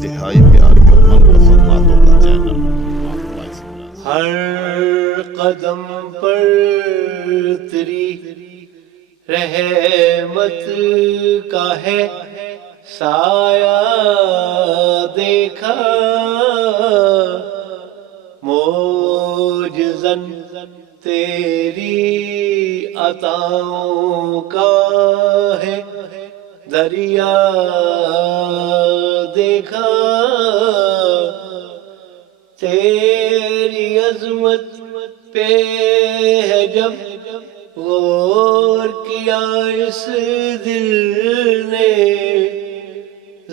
انتہائی پیاری اور من پسند باتوں کا چینل ہر قدم پر تیری رحمت کا ہے سایہ دیکھا، موجزن تیری عطاؤں کا ہے دریا دیکھا، تیری عظمت پہ ہے جب غور کیا اس دل نے،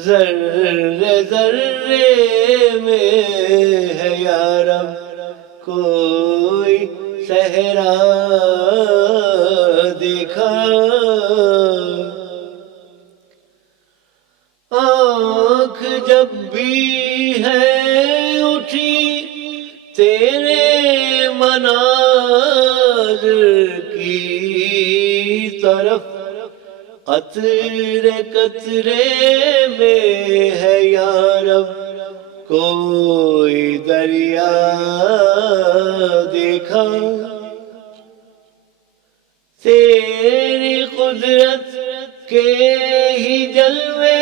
ذرے ذرے میں ہے یا رب کوئی صحرا دیکھا، آنکھ جب بھی ہے اٹھی تیرے مناظر کی طرف، قطرے قطرے میں ہے یا رب کوئی دریا دیکھا، تیری قدرت کے ہی جلوے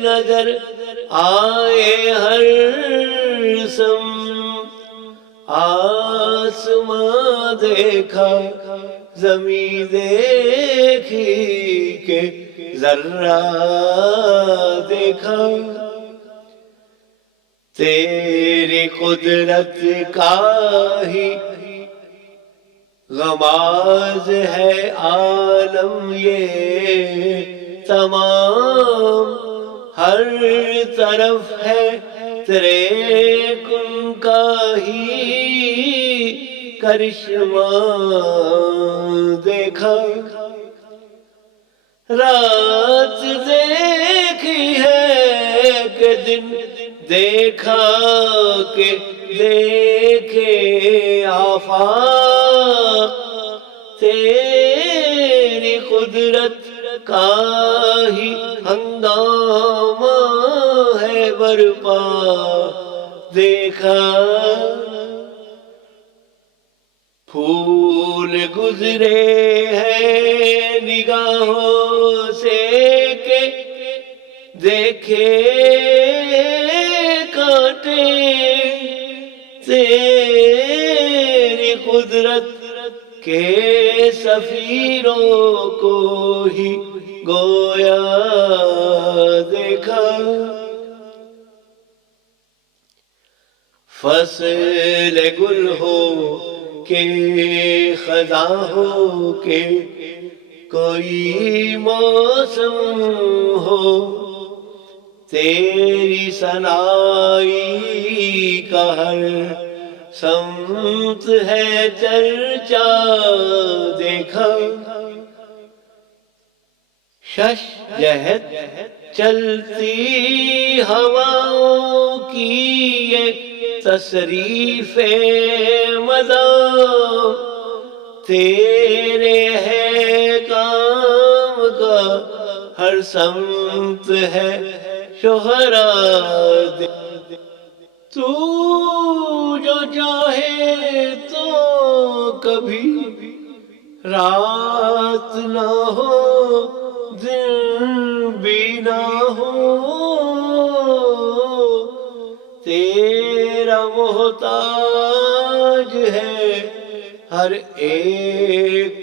نظر آئے ہر سم، آسماں دیکھا زمین دیکھی کہ ذرہ دیکھا، تیری قدرت کا ہی غماز ہے عالم یہ تمام، ہر طرف ہے تیرے کن کا ہی کرشمہ دیکھا، رات دیکھی ہے کہ دن دیکھا کہ دیکھے آفاق، تیری قدرت کا ہی ہنگامہ ہے برپا دیکھا، پھول گزرے ہیں نگاہوں سے کہ دیکھے کانٹے، تیری قدرت کے سفیروں کو ہی گویا دیکھا، فصل گل ہو کہ خزاں ہو کہ کوئی موسم ہو، تیری ثنائی کا ہر سمت ہے چرچا دیکھا، شش جہت چلتی ہواؤں کی یہ تصریف مدام، تیرے ہے کام کا ہر سمت ہے شہرا، تو جو چاہے تو کبھی رات نہ ہو دن بھی نہ ہو، تیرا محتاج ہے ہر ایک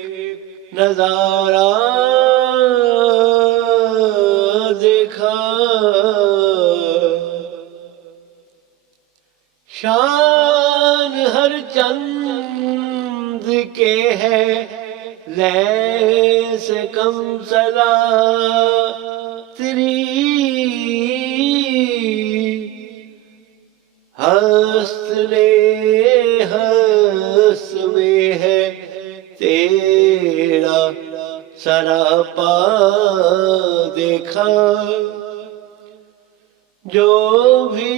نظارہ دیکھا، شان ہر چند کے ہے لیس کم صدا تیری، ہست نے ہست میں ہے تیرا سراپا دیکھا، جو بھی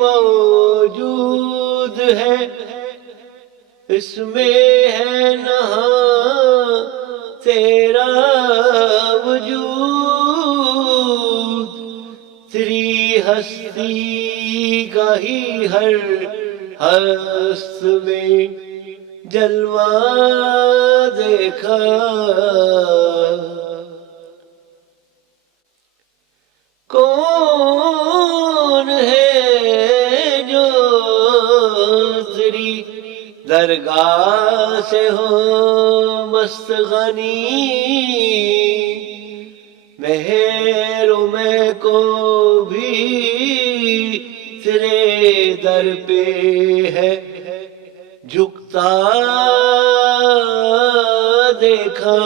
موجود ہے اس میں ہے نہاں تیرا وجود، تیری ہستی کا ہی ہر ہست میں جلوہ دیکھا، کون ہے جو تیری درگاہ سے ہو مستغنی، محروم کو بھی تیرے در پہ ہے جھکتا دیکھا،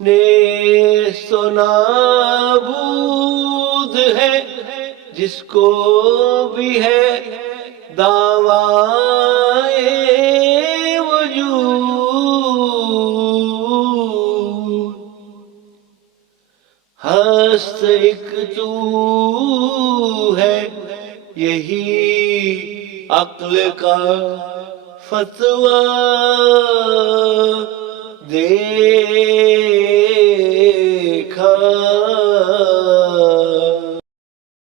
نیست و نابود ہے جس کو بھی ہے دعویٰ وجود، ہست ایک تو ہے یہی عقل کا فتویٰ دے